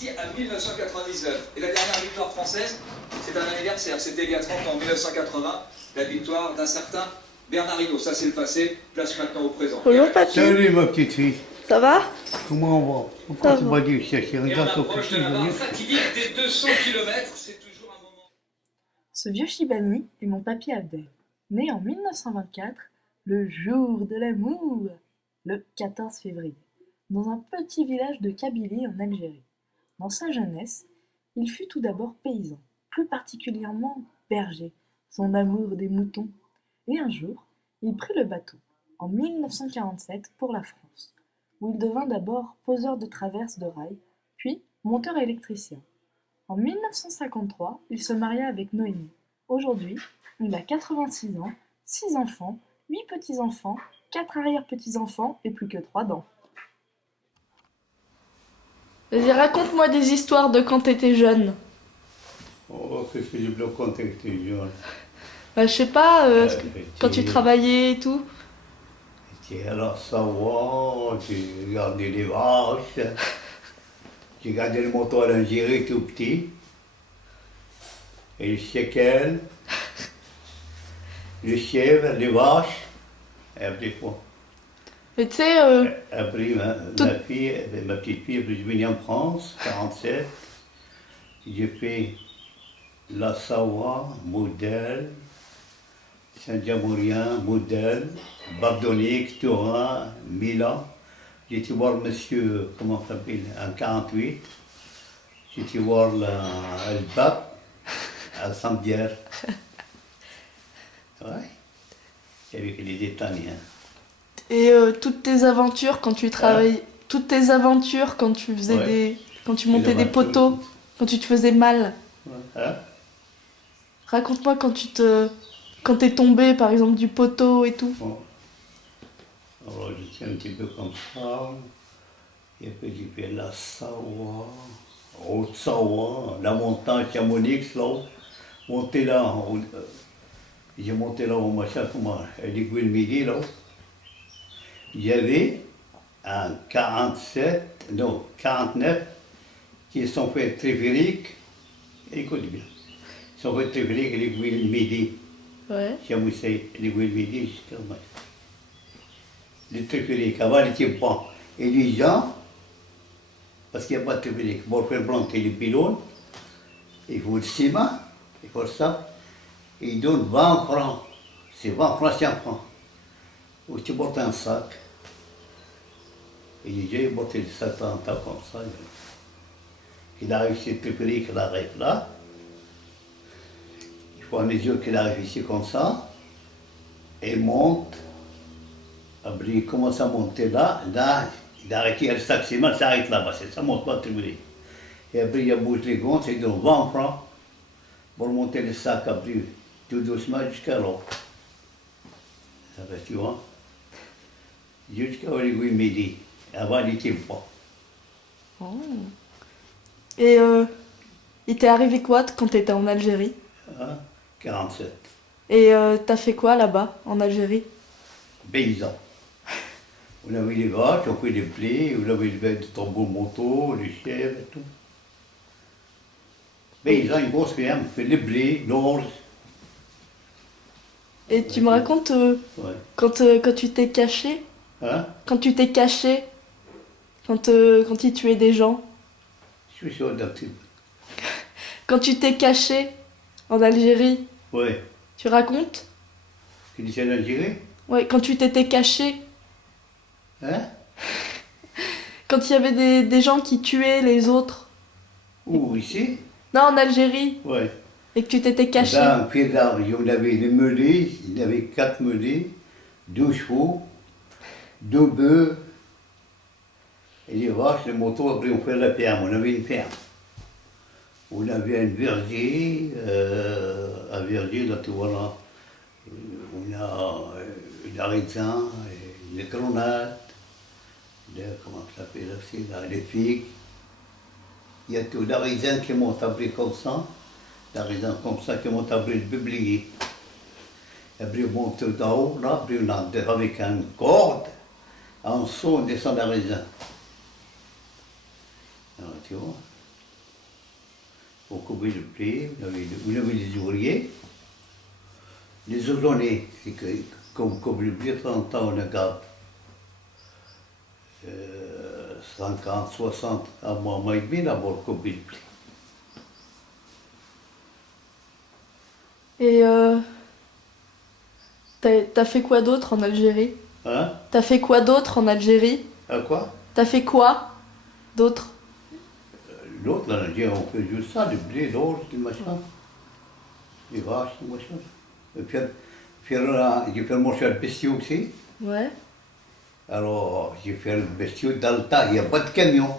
ici à 1999. Et la dernière victoire française, c'est un anniversaire. C'était il y a 30 ans, en 1980, la victoire d'un certain Bernard Hinault. Ça, c'est le passé. Place maintenant au présent. Bonjour papy. Salut ma petite fille, Ça va? comment on va? Pourquoi tu m'as dit chercher? Et on Regarde ton approche de petit la barre venir. fatidique des 200 km. C'est toujours un moment. Ce vieux Chibani est mon papy Abdel, né en 1924, le jour de l'amour, le 14 février, dans un petit village de Kabylie en Algérie. Dans sa jeunesse, il fut tout d'abord paysan, plus particulièrement berger, son amour des moutons. Et un jour, il prit le bateau, en 1947, pour la France, où il devint d'abord poseur de traverses de rails, puis monteur électricien. En 1953, il se maria avec Noémie. Aujourd'hui, il a 86 ans, 6 enfants, 8 petits-enfants, 4 arrière-petits-enfants et plus que 3 dents. Vas-y, raconte-moi des histoires de quand t'étais jeune. Oh, qu'est-ce que je bloque quand t'es jeune? Bah, je sais pas, quand tu J'étais travaillais et tout. à la Savoie, j'ai regardé les vaches, j'ai gardé le moto à l'Algérie tout petit, et le shekel, les chèvres, les vaches, et après quoi? Et tu sais, Après, Tout- ma petite fille, après, je suis venu en France, 47. J'ai fait la Savoie, Modèle, Saint-Jamorien, Modèle, Bardonique, Turin, Milan. J'ai été voir monsieur, comment ça s'appelle, en 48. J'ai été voir le BAP à Saint-Pierre. Ouais, avec les Italiens. et toutes tes aventures quand tu travaillais, toutes tes aventures quand tu faisais Ouais. quand tu montais des aventures. poteaux, quand tu te faisais mal. Hein? Raconte-moi quand t'es tombé par exemple du poteau et tout. Bon. Alors j'étais un petit peu comme ça, et puis j'ai fait la Savoie, Haute-Savoie, la montagne Chamonix, là-haut, monté là, j'ai monté là au machin, comment, à l'aiguille le midi, là. Il y avait un 49, qui sont fait téléphérique, écoute bien, ils sont fait téléphérique à l'aiguille le midi. Ouais. Chamousset, l'aiguille le midi, jusqu'à machin. Les téléphériques, avant les tympans. Et les gens, parce qu'il n'y a pas de téléphérique, pour faire planter les pylônes, il faut le ciment, il faut ça, et ils donnent 20 francs. C'est 20 francs, 100 francs. Ou tu portes un sac. Et les gens, ils portent le sac en tas comme ça. Il arrive chez le téléphérique, il arrive là. Il faut à mesure qu'il arrive ici comme ça, et il monte. Après, il commence à monter là, il arrête, il y a le sac ciment, ça arrête là-bas, ça monte pas très vite. Et après, il bouge les gonds, il donne 20 francs pour monter le sac, après, tout doucement jusqu'à là. Ça fait, tu vois, jusqu'à l'aiguille midi, avant il n'était pas. Oh. Et il t'est arrivé quoi quand t'étais en Algérie? Hein? 47. Et t'as fait quoi là-bas en Algérie? Paysan. On avait les vaches, on fait des blés, on avait des tambours moto, les chèvres et tout. Paysan, une grosse ferme, on fait les blés, l'orge. Et tu me racontes Ouais. quand tu t'es caché, Hein? quand il tuait des gens, Je suis sûr d'un petit peu. quand tu t'es caché en Algérie, Ouais. tu racontes? Tu dis c'est en Algérie? Ouais, quand tu t'étais caché, Hein? quand il y avait des gens qui tuaient les autres. Où, ici? Non, en Algérie, Ouais. et que tu t'étais caché. Dans un pied d'arbre, on avait des meulets, il y avait 4 meulets, 2 chevaux, 2 bœufs, et les vaches, les motos, après on fait la ferme, on avait une ferme. On avait un verger, là tu vois là, on a des raisins, des grenades, comment ça s'appelle aussi, là, des figues. Il y a tout, des raisins qui montent après comme ça, des raisins comme ça qui montent après le peuplier. Et puis on monte d'en haut, là, puis on a avec une corde, en saut, on descend des raisins. Alors, tu vois. Au Kobe de Plé, on avait les ouvriers. Les ouvriers, c'est que, comme Kobe de Plé, 30 ans, on a gardé 50, 60, à moi et demi, d'abord Kobe de Plé. Et t'as fait quoi d'autre en Algérie? Hein? T'as fait quoi d'autre en Algérie? À quoi? T'as fait quoi d'autre? L'autre, là, on dit, on fait juste ça, du blé, l'orge, du machin. Des vaches, du machin. Et puis, j'ai fait mon cher bestiau aussi. Ouais. Alors, j'ai fait le bestiau dans le tas, il n'y a pas de camion.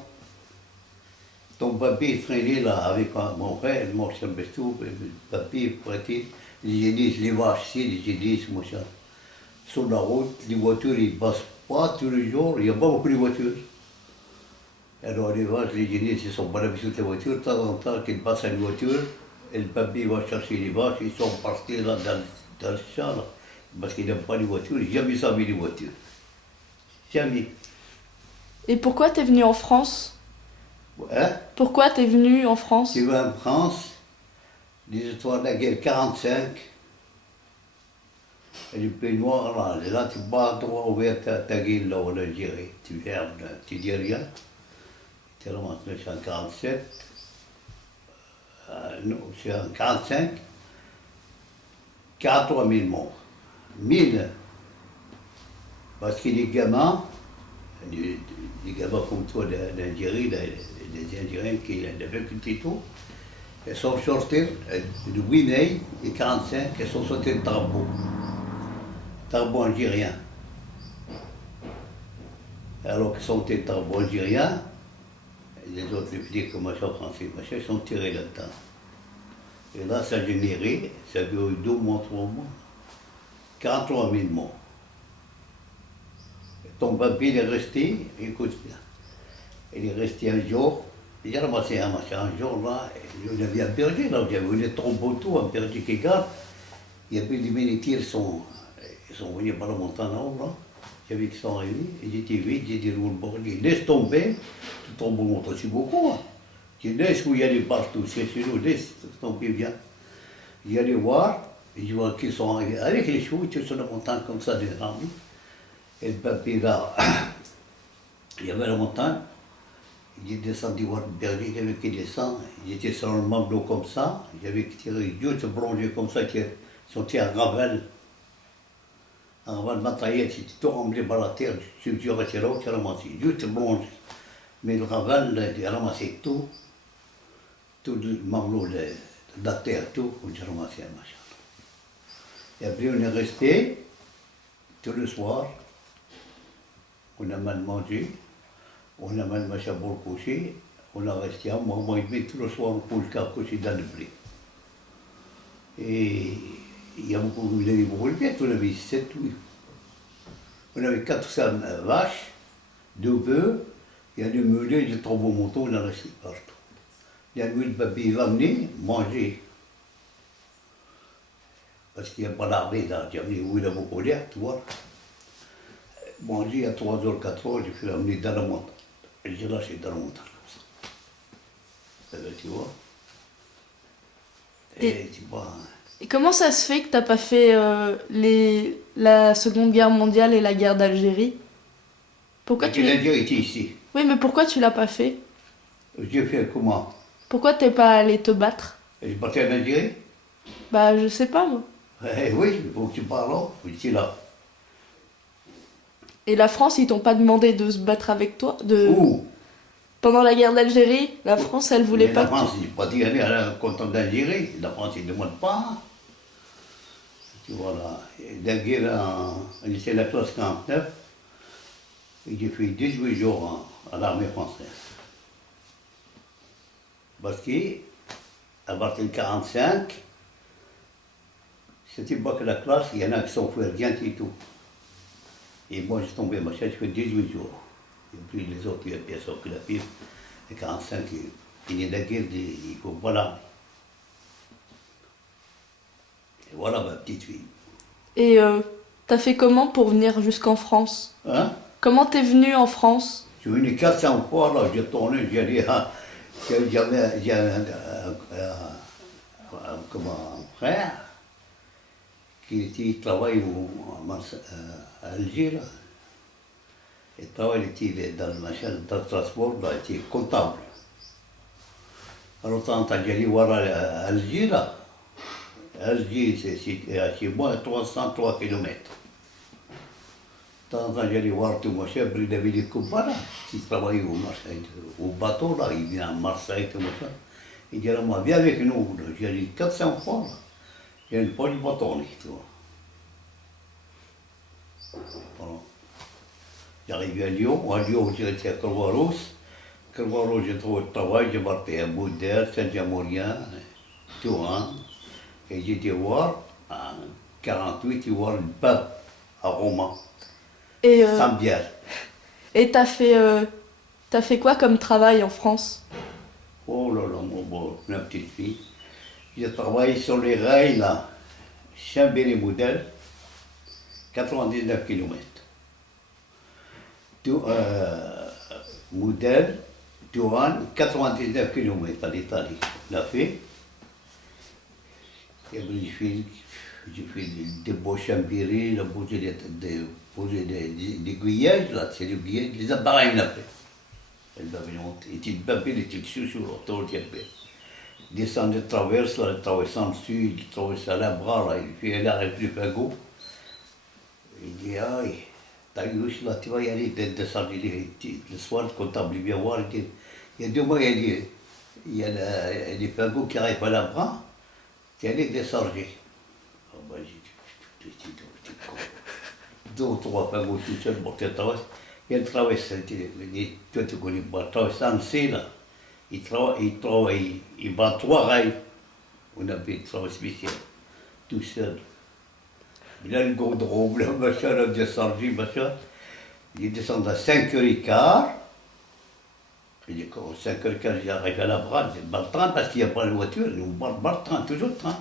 Ton papier traînait là avec mon frère, mon cher bestiau, le papier prêté, les génisses, les vaches ici, les génisses, machin. Sur la route, les voitures, ils ne passent pas tous les jours, il n'y a pas beaucoup de voitures. Alors les vaches, les génisses, ils sont pas l'habitude des voitures, de temps en temps, qu'ils passent à une voiture, et le papier va chercher les vaches, ils sont partis là dans le champ, là, parce qu'ils n'aiment pas les voitures, ils n'ont jamais saisi les voitures. Jamais. Et pourquoi t'es venu en France? Hein? Pourquoi t'es venu en France? Tu vas en France, les histoires de la guerre 45, et le pays noir, là tu vas droit ouvert ta gueule là en Algérie, tu fermes, tu dis rien. Tu es rentré en 47, non, c'est en 45, 43 000 morts. 1000, parce que les gamins comme toi d'Algérie, les Algériens qui avaient cultivé tout, ils sont sortis de 8 mai et 45, ils sont sortis de Tarbou algérien. Alors qu'ils sont des Tarbou algériens, les autres, les petits comme machin français, machin, ils sont tirés là-dedans. Et là, ça a généré, ça a duré 2 mois, 3 mois, 43 000 morts. Ton papier il est resté, écoute bien, il est resté un jour, j'ai ramassé un machin, un jour là, on avait un berger, là, il y avait des trombotos, un berger qui garde, il y avait des militaires, ils sont venus par la montagne en haut, là, j'ai vu qu'ils sont arrivés, et j'étais vite, j'ai dit, roule bord, j'ai dit, laisse tomber, tu tombes au montant, c'est beaucoup, hein. J'ai dit, laisse où il y a des partout, c'est chez nous, laisse tomber, viens. J'y allais voir, et je vois qu'ils sont arrivés avec les chevaux, ils étaient sur la montagne comme ça, des armées. Et le papier là, il y avait la montagne, il est descendu voir le berger, il avait qui descend, il était sur le manteau comme ça, il avait tiré les yeux, se plongé comme ça, ils sont tirés à Ravel. À Ravel, matériel, c'était tout rempli par la terre, je suis resté là, tu as ramassé, juste plongé. Mais le Ravel, il a ramassé tout le mamelot de la terre, tout, j'ai ramassé un machin. Et après, on est resté tout le soir. On a mal mangé, on a mal machin pour le coucher, on a resté un mois et demi tout le soir pour le coucher dans le blé. Et il y a beaucoup, il avait beaucoup de bêtes, on avait 7, 8. On avait 400 vaches, 2 bœufs, il y a des mulets, des tombeaux moutons, on a resté partout. Il y a lui, le papier, il va venir manger. Parce qu'il n'y a pas l'armée dans le Diable, où il a beaucoup d'air, tu vois. Manger à 3h, 4h, j'ai fait l'amener dans la montagne. Et j'ai lâché dans la montagne comme ça. Tu vois. Et tu vois. Et comment ça se fait que t'as pas fait la Seconde Guerre mondiale et la guerre d'Algérie? Pourquoi tu l'Algérie était ici. Oui, mais pourquoi tu l'as pas fait? J'ai fait comment? Pourquoi t'es pas allé te battre? J'ai parti en Algérie? Bah, je sais pas, moi. Oui, il faut que tu parles là. J'étais là. Et la France, ils t'ont pas demandé de se battre avec toi Où? Pendant la guerre d'Algérie, la France, elle voulait Mais pas la France, il n'est pas dit aller à la content d'Algérie. La France, il ne demande pas. Tu vois là. Et la guerre, on était la classe 49. Et j'ai fait 18 jours à l'armée française. Parce qu'à partir de 45, c'était pas que la classe, il y en a qui sont fait rien et tout. Et moi, j'ai tombé ma chaise, je fais 18 jours. Et puis les autres, il y a personne qui la pire. Et 45, il finit la guerre, il faut voilà. Et voilà ma petite fille. Et t'as fait comment pour venir jusqu'en France? Hein? Comment t'es venu en France? Je suis venu 400 fois, là, j'ai tourné, j'ai dit, J'avais un frère qui travaille à Alger, là. Il travaille dans le machin, dans le transport, là, il était comptable. Alors, quand j'allais voir à Alger, là, Alger, c'est à chez moi, 303 km. Quand j'allais voir tout machin, il avait des copains là, qui travaillaient au bateau, là, il vient à Marseille, tout machin. Il dit à moi, viens avec nous. J'ai dit 400 fois, là. Il n'y a pas de bateau, tu vois. Voilà. J'arrivais à Lyon, j'ai été à Calvados. Calvados, j'ai trouvé le travail, j'ai parti à Boudère, Saint-Jamorien, Turin. Et j'ai été voir, en 48, voir le pape à Roma, Et Saint-Pierre. t'as fait quoi comme travail en France? Oh là là, mon beau, ma petite fille. J'ai travaillé sur les rails, là, Chambéry-Moudel, 99 km. Moudel, Turan, 99 km à l'Italie. L'a fait. Et puis, j'ai fait des beaux Chambéry, j'ai posé des grillages, là, c'est des grillages, les appareils, là, fait. Il était papier, il était chouchou, autour de l'épée. Descendre de traverse, là, traversant le sud, il traverse à la bras, là, il fait l'arrêt du Pago. Il dit, aïe, t'as vu, là, tu vas y aller, descendre, le soir, le comptable, il vient voir, il dit, il y a 2 mois, il y a des Pagos qui arrivent à la bras, tu allais descendre. Ah ben, j'ai dit, petit con. 2 ou 3 Pagos tout seul, pour te traverser. Il traverse, toi tu connais pas, traversant le C, là. Il bat 3 rails. On avait une travail spécial, tout seul. Il a le goudron, le machin, le descendu, machin. Il descend à 5h15. Il dit, quand 5h15, j'arrive à la brade, c'est le train parce qu'il n'y a pas de voiture, on bat le train, toujours le train.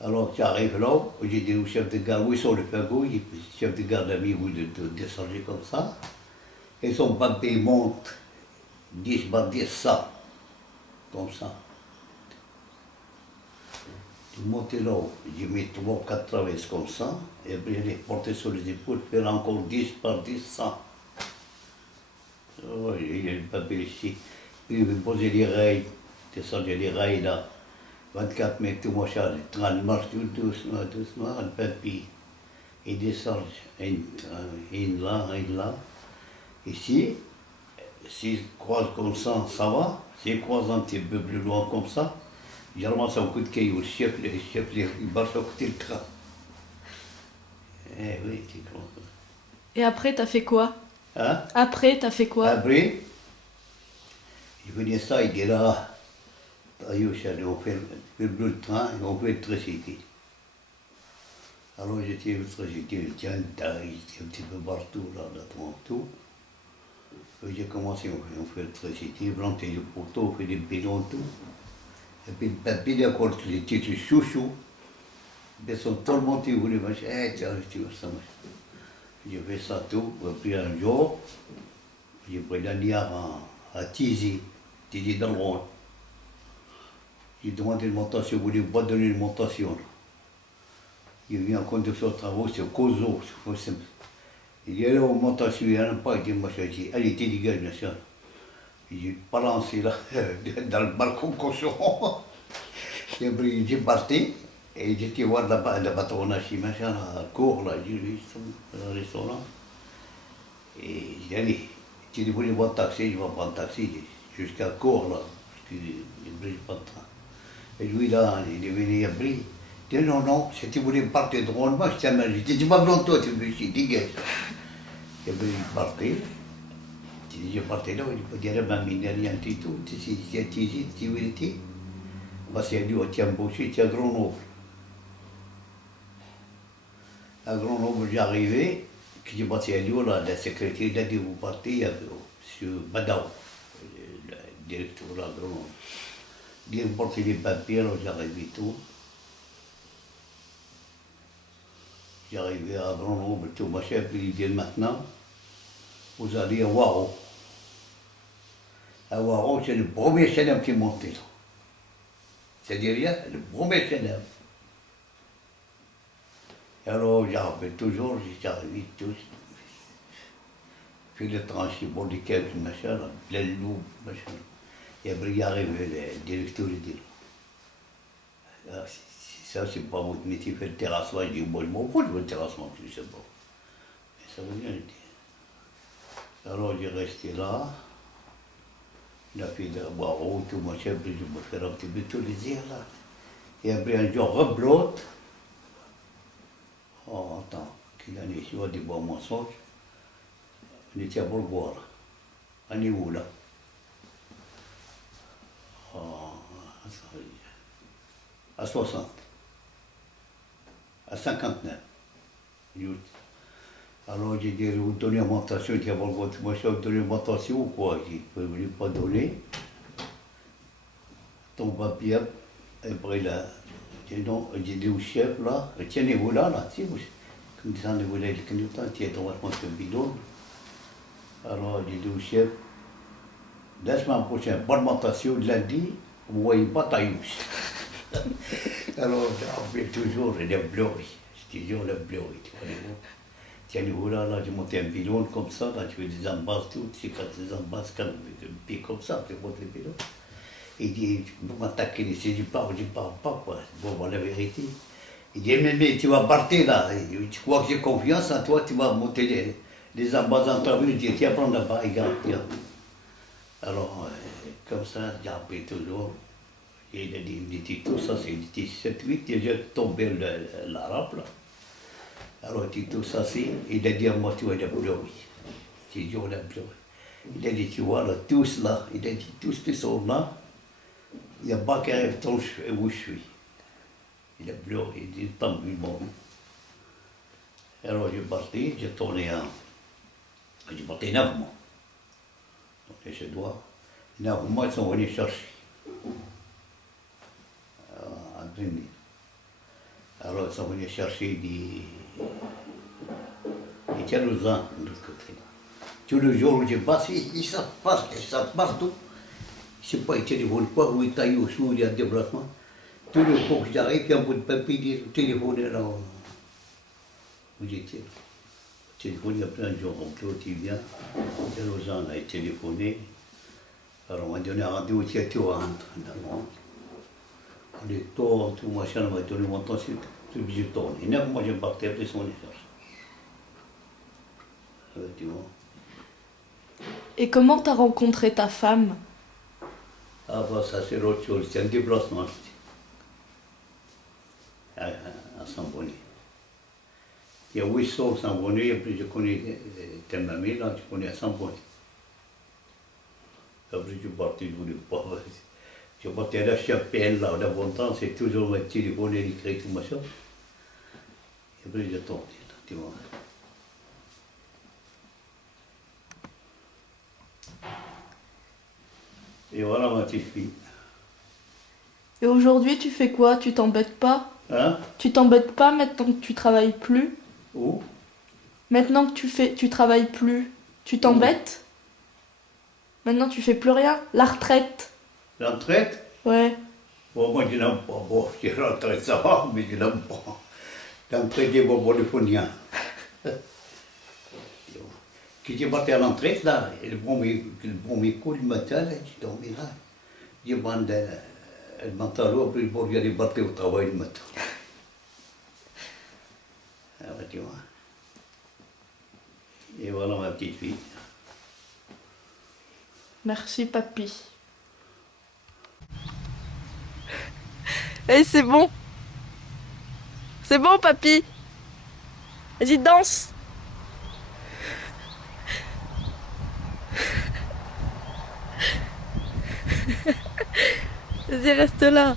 Alors j'arrive là, j'ai dit au chef de gare, où sont les Pagos? Le chef de gare l'a mis où de descendre comme ça. Et son papier monte 10 par 10, ça, comme ça. Je montais là, j'ai mis 3 ou 4 traverses comme ça, et puis je les portais sur les épaules, faire encore 10 par 10, ça. Oui, il y a le papier ici. Puis il me posait les rails, descendait les rails là, 24 mètres, tout machin, le train marche tout doucement, doucement, le papier. Il descend, une là. Ici, s'il croise comme ça va. S'il croise un petit peu plus loin comme ça, je ramasse un coup de caillou. Le chef, il marche à côté du train. Eh oui, tu comprends. Et après, t'as fait quoi? Hein? Après, t'as fait quoi? Après, il venait ça, il dit là, on fait le train et on fait l'électricité. Alors j'étais électricité, j'étais un petit peu partout, là, dans tout. Puis j'ai commencé, on fait l'électricité, planter des poteaux, on fait des bidons, tout. Et puis le papier d'accord, les titres chouchou. Ils sont tout le monde qui voulait machin, tiens, tu vois ça, machin. J'ai fait ça tout, et puis un jour, j'ai pris la nière à Tizi dans le Rhône. J'ai demandé une montation, vous voulez pas donner une montation. Là. Il vient en conduction de travaux, c'est au Cozo. Il dit, allez, montation, il n'y en a pas, il dit, machin, il dit, allez, t'es dégage, bien sûr. J'ai balancé là, dans le balcon cochon. J'ai parti, et j'étais voir le patronage, machin, à court, là, j'ai vu, dans le restaurant. Et j'ai dit, allez, tu voulais voir un taxi, je vais prendre un taxi jusqu'à court, là, parce qu'il ne brise pas de train. Et lui, là, il est venu à Brie. Il dit, non, si tu voulais partir de Rhône, moi, je t'amène. Je dis, tu m'as besoin de toi, tu me dis, dégage. Et puis, il est parti. Je partais là, il peut dire, ma mine, rien du tout. Si tu es ici, tu es ici. Parce qu'il a dit, tu es embauché, tu es à Grenoble. À Grenoble, j'arrivais, que j'ai passé à Lyon, la secrétaire, il a dit, vous partez, il y a M. Badao, le directeur à Grenoble. Il a porté les papiers, alors j'arrivais tout. J'arrivais à Grenoble, tout machin, puis il dit, maintenant, vous allez à Waro. À Waro, c'est le premier chelem qui est monté là. C'est-à-dire, il y a le premier chelem. Alors, j'arrive toujours, j'arrive tous. Puis le tranché, bon, des quelques machin, là, plein de loups, machin. Et après, il arrive le directeur, il dit, ah, ça, c'est pas votre métier, faire le terrassement. Je dis, bon, je m'en fous, je veux le terrassement, je sais pas. Mais ça veut rien dire. Alors, j'ai resté là. Il a fait de boire tout machin, puis je me fais un petit peu tous les airs, là. Et après, un jour, reblote. Oh, attends, qu'il en est, tu vois, des bons mensonges. On était à Bourgois, là. On est où, là? Oh, à 60. À 59. Alors j'ai dit, vous donnez augmentation, il dit, moi je vais donner augmentation ou quoi? J'ai dit, vous ne voulez pas donner ton papier. Et après là, j'ai dit au chef là, tiens-vous là, si vous, comme ça, vous voulez le clignotant, tiens, ton responsable bidon. Alors j'ai dit au chef, la semaine prochaine, bonne augmentation, lundi, vous ne voyez pas taillous. Alors j'ai toujours, il a pleuré, je te jure, il a pleuré, tu connais pas. Tiens-vous là, j'ai monté un pilon comme ça, là, tu fais des embasses toutes, c'est quand des embasses, comme un pied comme ça, tu montes les pilons. Il dit, vous m'attaquez, je parle pas, quoi. Bon, voilà la vérité. Il dit, mais tu vas partir là, tu crois que j'ai confiance en toi, tu vas monter les embasses en travers, je dis, tiens, prends là-bas, regarde, tiens. Alors, comme ça, j'ai appris toujours. Et il a dit, il dit, tout ça, c'est 7-8, j'ai tombé l'arabe là. Alors, il dit, tout ça, c'est, il a dit à moi, tu vois, il a pleuré. J'ai dit, on a pleuré. Il a dit, tu vois, là, tous là, il a dit, tous qui sont là, il n'y a pas qui arrive où je suis. Il a pleuré, il dit, tant pis, bon. Alors, j'ai parti, j'ai tourné j'ai parti 9 mois. Donc, je dois. 9 mois, ils sont venus chercher. À 2000. Alors, ils sont venus chercher des Tchélousans de l'autre côté. Tous les jours où je passe, ils savent partout. Je ne sais pas, ils téléphonent pas, où ils taillent au sous, il y a un déplacement. Tous les fois que j'arrive, il y a un bout de papier, ils téléphonent là. Où j'étais. Téléphone, il y a plein de gens, tu viens. Tchélousans a téléphoné. Alors, on m'a donné un rendez-vous, tu rentres. On est tôt, tout machin, on m'a donné mon temps, c'est obligé de tourner. 9 mois, j'ai parti, après, ils sont venus chercher. Tu vois. Et comment t'as rencontré ta femme? Ah bah ça c'est l'autre chose, c'est un déplacement à Saint-Bonnet. Il y a 800 à Saint-Bonnet, et puis je connais ta mamie là, je connais à Saint-Bonnet. Après je suis parti, je voulais pas. Je suis parti à la chapelle là, d'avant-temps, c'est toujours ma téléphone, écrit tout machin. Et après j'ai tombé là, tu vois. Et voilà ma petite fille. Et aujourd'hui, tu fais quoi? Tu t'embêtes pas? Hein? Tu t'embêtes pas maintenant que tu travailles plus? Où? Maintenant que tu travailles plus, tu t'embêtes? Maintenant, tu fais plus rien? La retraite? La retraite? Ouais. Bon, moi je n'aime pas. Bon, je suis rentré, ça va, mais je n'aime pas. La retraite des bonbons de Fognien. Quand j'ai parti à l'entrée, là, le premier coup du matin, là, j'ai dormi là. J'ai bandé le pantalon, puis bon, j'allais partir au travail le matin. Alors, tu vois. Et voilà ma petite fille. Merci, papy. Eh, c'est bon. C'est bon, papy. Vas-y, danse. Vas-y, reste là.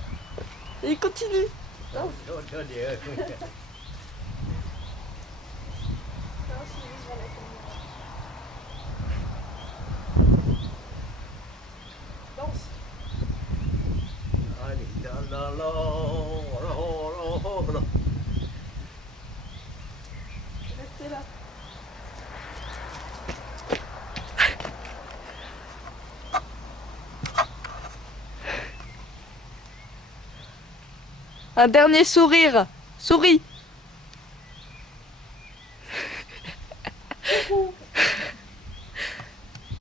Et continue. Restez là. Un dernier sourire. Souris.